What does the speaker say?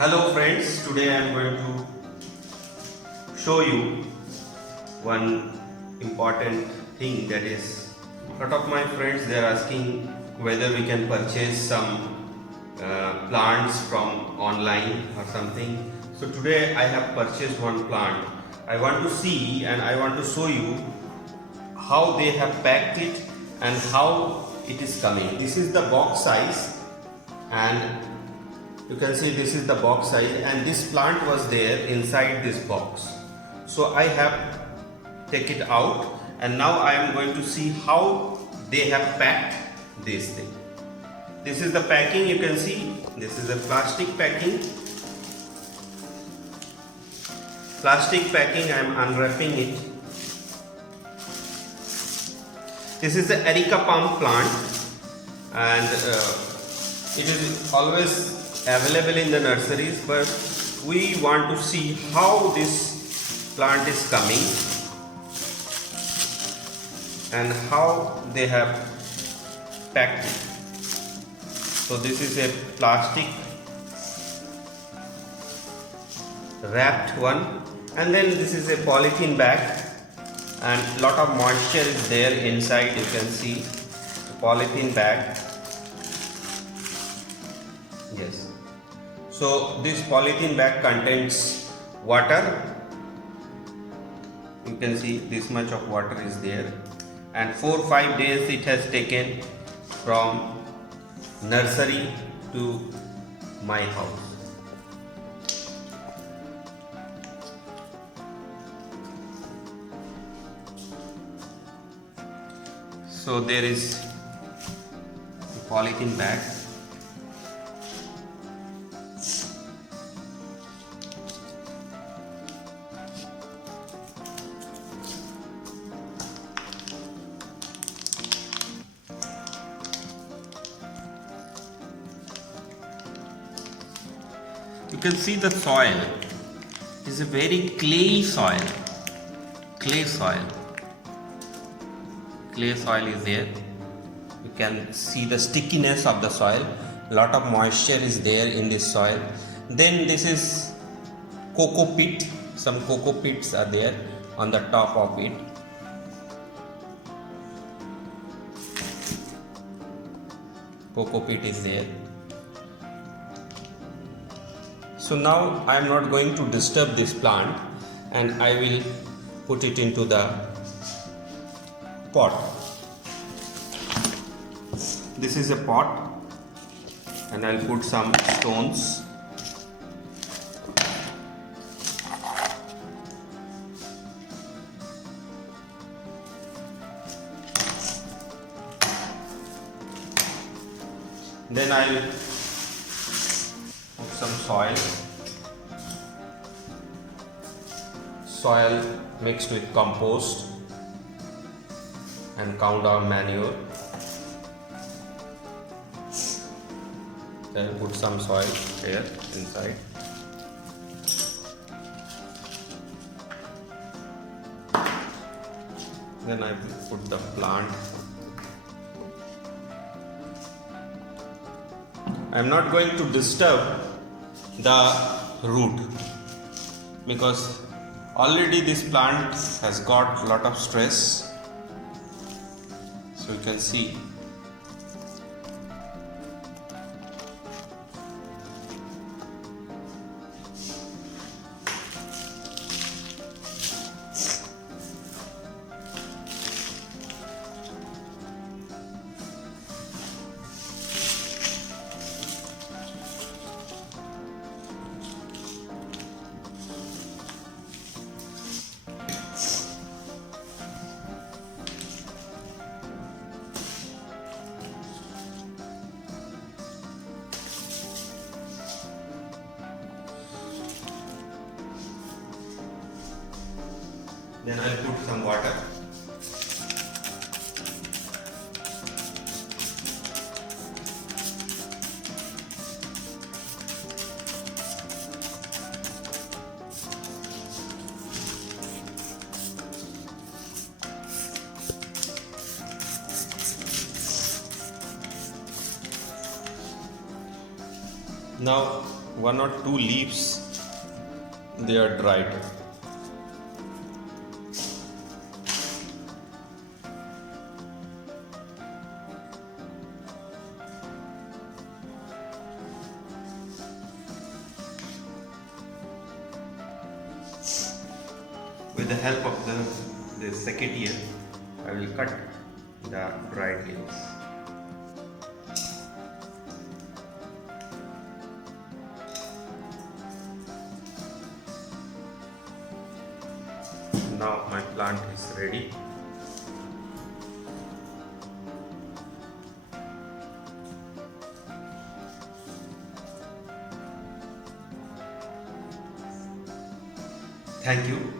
Hello friends, today I am going to show you one important thing, that is, a lot of my friends, they are asking whether we can purchase some plants from online or something. So today I have purchased one plant. I want to see and I want to show you how they have packed it and how it is coming. This is the box size, and you can see this is the box size, and this plant was there inside this box. So I have take it out, and now I am going to see how they have packed this thing. This is the packing, you can see. This is a plastic packing. Plastic packing, I am unwrapping it. This is the Areca Palm plant, and it is always available in the nurseries, but we want to see how this plant is coming and how they have packed it. So this is a plastic wrapped one, and then this is a polythene bag, and lot of moisture is there inside. You can see the polythene bag. Yes. So this polythene bag contains water. You can see this much of water is there, and 4-5 days it has taken from nursery to my house. So there is the polythene bag. You can see the soil is a very clay soil. Clay soil is there. You can see the stickiness of the soil. Lot of moisture is there in this soil. Then this is cocoa pit. Some cocoa pits are there on the top of it. Cocoa pit is there. So now I am not going to disturb this plant, and I will put it into the pot. This is a pot, and I'll put some stones. Then I'll put some soil mixed with compost and cow dung manure. Then put some soil here inside. Then I put the plant. I am not going to disturb the root, because already this plant has got a lot of stress. So you can see then I'll put some water. Now one or two leaves, they are dried. With the help of the secateur, I will cut the dried leaves. Now my plant is ready. Thank you.